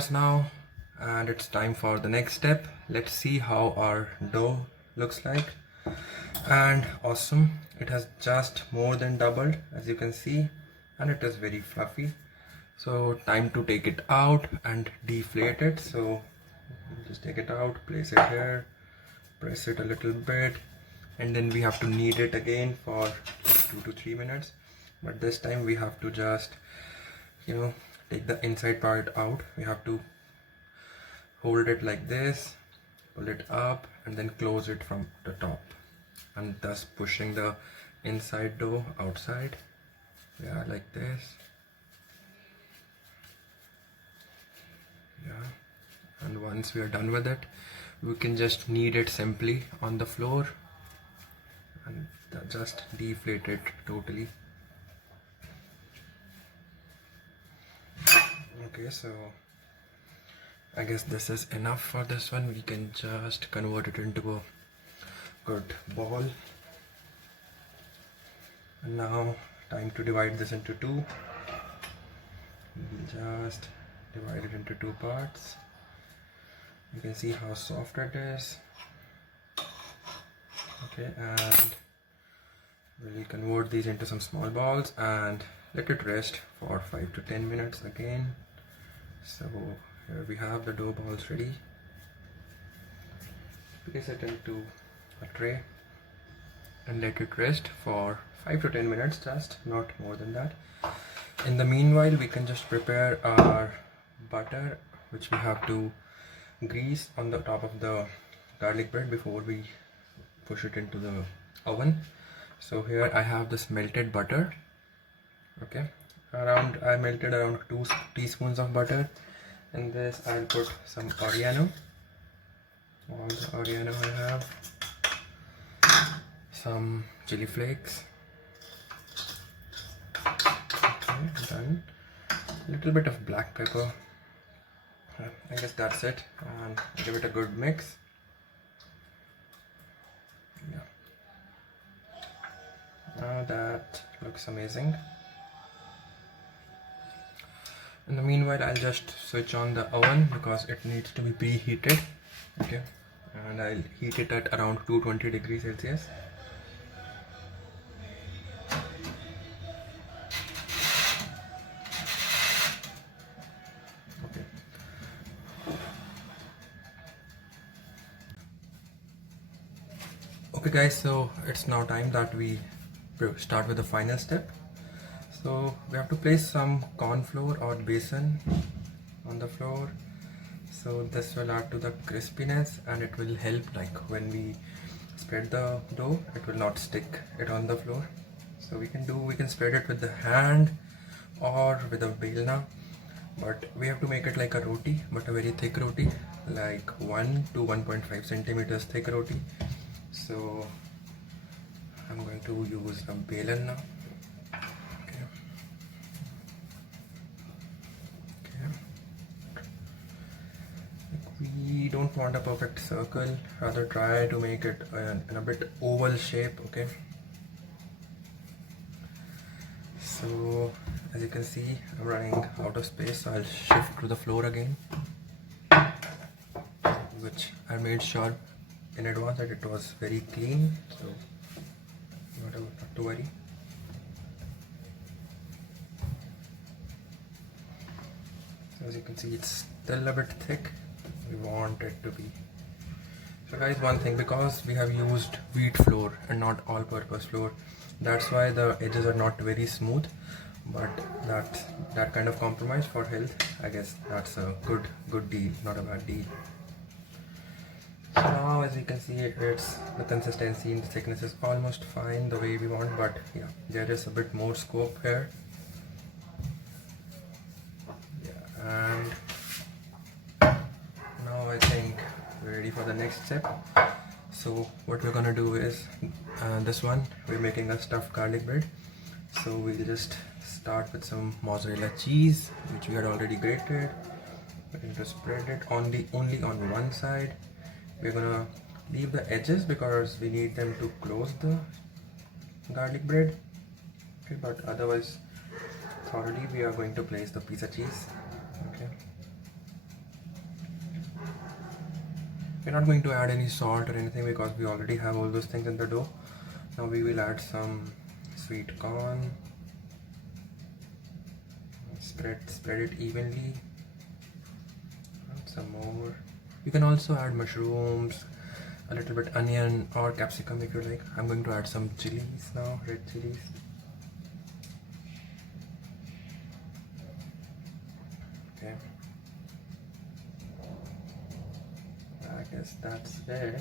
hours now, and it's time for the next step. Let's see how our dough looks like. And awesome, it has just more than doubled, as you can see, and it is very fluffy. So time to take it out and deflate it. So just take it out, place it here, press it a little bit, and then we have to knead it again for 2 to 3 minutes. But this time we have to just, take the inside part out. We have to hold it like this, pull it up, and then close it from the top, and thus pushing the inside dough outside. Yeah, like this. Yeah, and once we are done with it, we can just knead it simply on the floor and just deflate it totally. Okay, so I guess this is enough for this one. We can just convert it into a good ball. And now time to divide this into two. We'll just divide it into two parts. You can see how soft it is. Okay, and we'll convert these into some small balls and let it rest for 5 to 10 minutes again. So here we have the dough balls ready. Place it into a tray and let it rest for 5 to 10 minutes, just not more than that. In the meanwhile, we can just prepare our butter, which we have to grease on the top of the garlic bread before we push it into the oven. So here I have this melted butter. Okay, I melted around 2 teaspoons of butter. In this I'll put some oregano, all the oregano I have, some chili flakes. Okay, done. A little bit of black pepper. I guess that's it, and give it a good mix. Yeah, now that looks amazing. In the meanwhile, I'll just switch on the oven because it needs to be preheated. Okay, and I'll heat it at around 220 degrees Celsius. Okay. Okay guys, so it's now time that we start with the final step. So we have to place some corn flour or besan on the floor. So this will add to the crispiness, and it will help, like when we spread the dough, it will not stick it on the floor. So we can spread it with the hand or with a belna, but we have to make it like a roti, but a very thick roti, like 1 to 1.5 centimeters thick roti. So I'm going to use a belan now. We don't want a perfect circle, rather try to make it in a bit oval shape. Okay, so as you can see, I'm running out of space, so I'll shift to the floor again, which I made sure in advance that it was very clean, so not to worry. So as you can see, it's still a bit thick. We want it to be. So guys, one thing, because we have used wheat flour and not all-purpose flour, that's why the edges are not very smooth, but that kind of compromise for health, I guess that's a good deal, not a bad deal. So now as you can see, it's the consistency and the thickness is almost fine the way we want, but yeah, there is a bit more scope here. Yeah, and I think we're ready for the next step. So what we're gonna do is this one, we're making a stuffed garlic bread. So we'll just start with some mozzarella cheese, which we had already grated. We're going to spread it only on one side. We're gonna leave the edges because we need them to close the garlic bread. Okay, but otherwise thoroughly we are going to place the pizza cheese. Okay. We're not going to add any salt or anything because we already have all those things in the dough. Now we will add some sweet corn. Spread it evenly. Add some more. You can also add mushrooms, a little bit onion or capsicum if you like. I'm going to add some chilies now, red chilies. Okay. I guess that's it.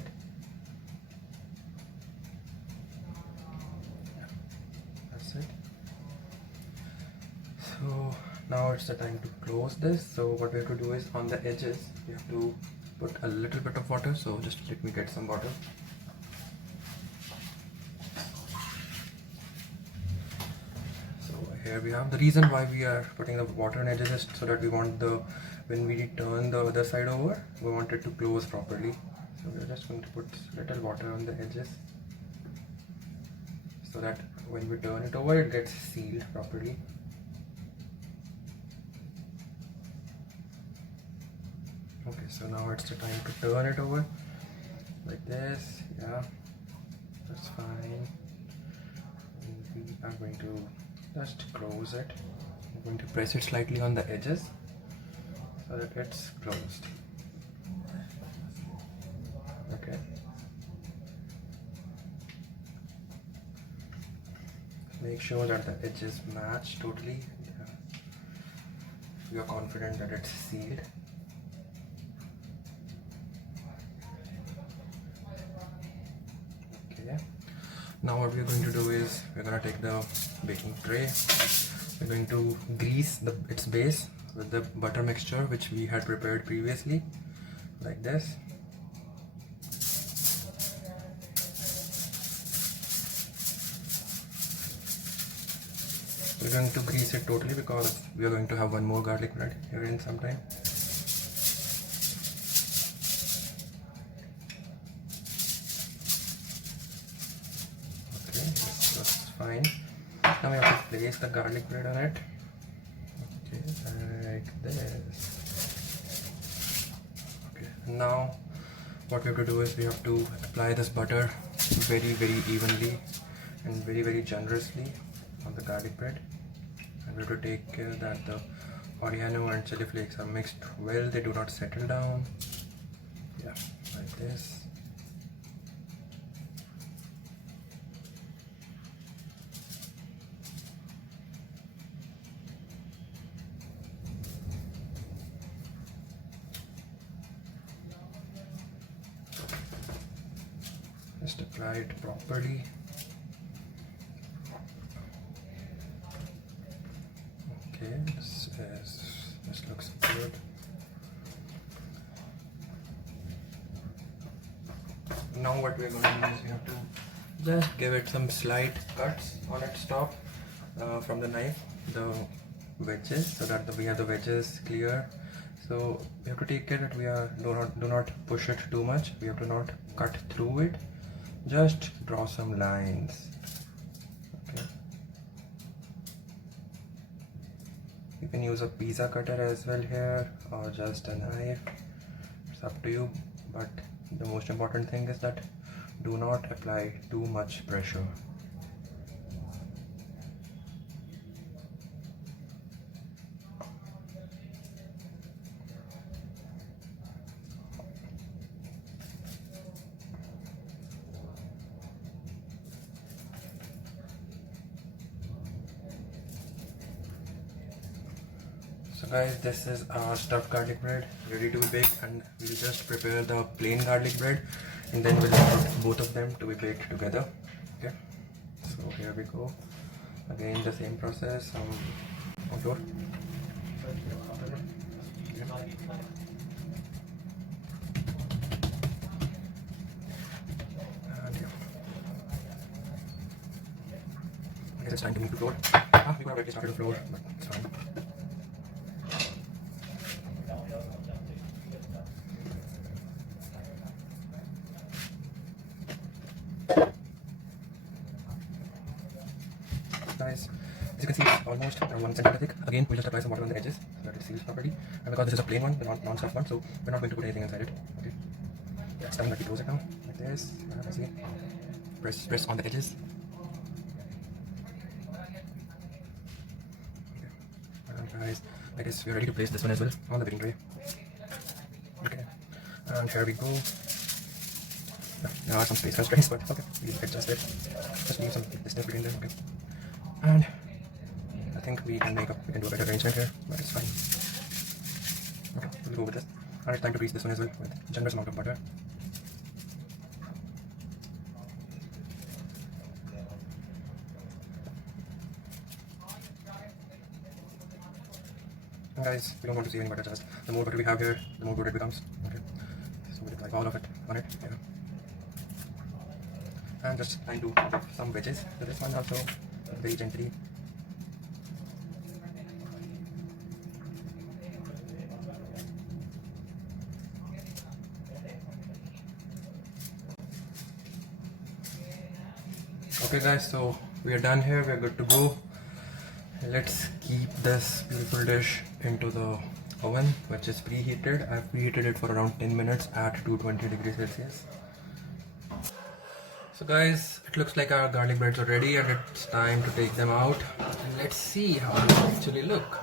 Yeah, that's it. So now it's the time to close this. So what we have to do is on the edges we have to put a little bit of water. So just let me get some water. So here we have the reason why we are putting the water on edges is so that we want when we turn the other side over, we want it to close properly. So we're just going to put little water on the edges so that when we turn it over, it gets sealed properly. Okay, so now it's the time to turn it over like this. Yeah, that's fine. And we are going to just close it. I'm going to press it slightly on the edges so that it's closed. Okay. Make sure that the edges match totally. Yeah. We are confident that it's sealed. Okay. Now what we're going to do is we're going to take the baking tray. We're going to grease its base with the butter mixture which we had prepared previously, like this. We're going to grease it totally because we are going to have one more garlic bread here in some time. Okay, that's fine. Now we have to place the garlic bread on it. Okay, like this. Okay, now what we have to do is we have to apply this butter very evenly and very generously on the garlic bread, and we have to take care that the oregano and chili flakes are mixed well, they do not settle down. Yeah, like this. Just apply it properly. Okay, this looks good. Now what we're going to do is we have to just give it some slight cuts on its top from the knife, the wedges, so that we have the wedges clear. So we have to take care that we do not push it too much. We have to not cut through it. Just draw some lines. Okay. You can use a pizza cutter as well here, or just a knife. It's up to you, but the most important thing is that do not apply too much pressure. So guys, this is our stuffed garlic bread ready to be baked, and we'll just prepare the plain garlic bread and then we'll put both of them to be baked together. Okay, so here we go. Again the same process, on floor. And yeah. I guess it's time to move to floor. We could have already started the floor, but it's fine. Guys, as you can see, it's almost around 1 centimeter thick. Again, we'll just apply some water on the edges so that it seals properly. And because this is a plain one, the non-stuffed one, so we're not going to put anything inside it. Okay. It's time that we close it now, like this. I see. Press on the edges. Okay. And guys, I guess we're ready to place this one as well on the baking tray. Okay. And here we go. There are some space constraints, but okay, we'll adjust it. Just leave some distance between them. Okay. And I think we can do a better arrangement here, but it's fine. Okay, we'll go with this. And it's time to grease this one as well with generous amount of butter. And guys, we don't want to see any butter, just the more butter we have here, the more good it becomes. Okay, so we'll apply all of it on it. Yeah. And just trying to dip some wedges to this one also, very gently. Okay guys, so we are done here, we are good to go. Let's keep this beautiful dish into the oven, which is preheated. I've preheated it for around 10 minutes at 220 degrees Celsius. So guys, it looks like our garlic breads are ready and it's time to take them out. And let's see how they actually look.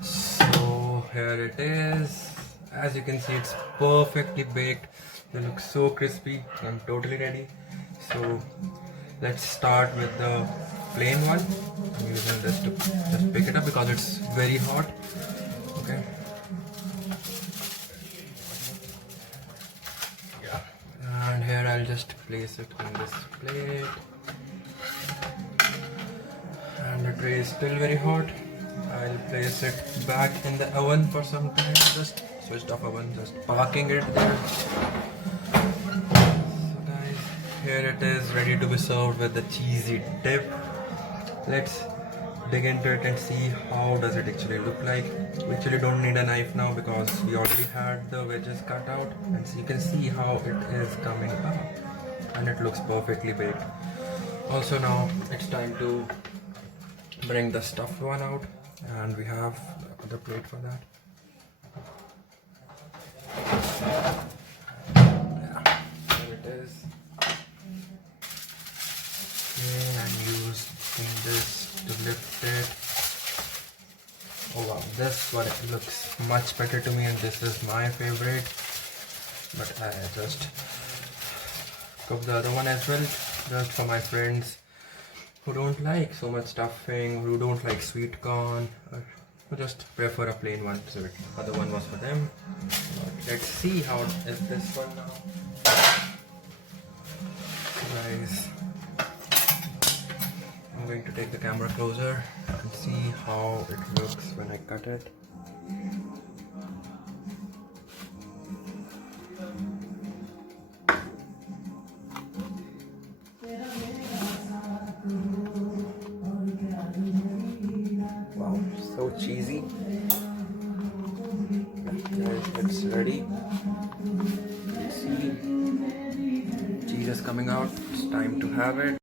So here it is. As you can see, it's perfectly baked. They look so crispy. I'm totally ready. So let's start with the plain one. I'm using this to just pick it up because it's very hot. Okay. Yeah. And here I'll just place it on this plate. And the tray is still very hot. I'll place it back in the oven for some time. Just switched off oven, just parking it there. So guys, here it is, ready to be served with the cheesy dip. Let's dig into it and see how does it actually look like. We actually don't need a knife now because we already had the wedges cut out, and so you can see how it is coming up and it looks perfectly baked. Also now it's time to bring the stuffed one out, and we have the other plate for that. Yeah, there it is. Okay, I'm using this to lift it. Oh wow, this one looks much better to me, and this is my favorite. But I just cooked the other one as well, just for my friends who don't like so much stuffing, who don't like sweet corn, or who just prefer a plain one. So the other one was for them. But let's see how is this one now. Guys, I'm going to take the camera closer and see how it looks when I cut it. Wow, so cheesy. It's ready. See, cheese is coming out. It's time to have it.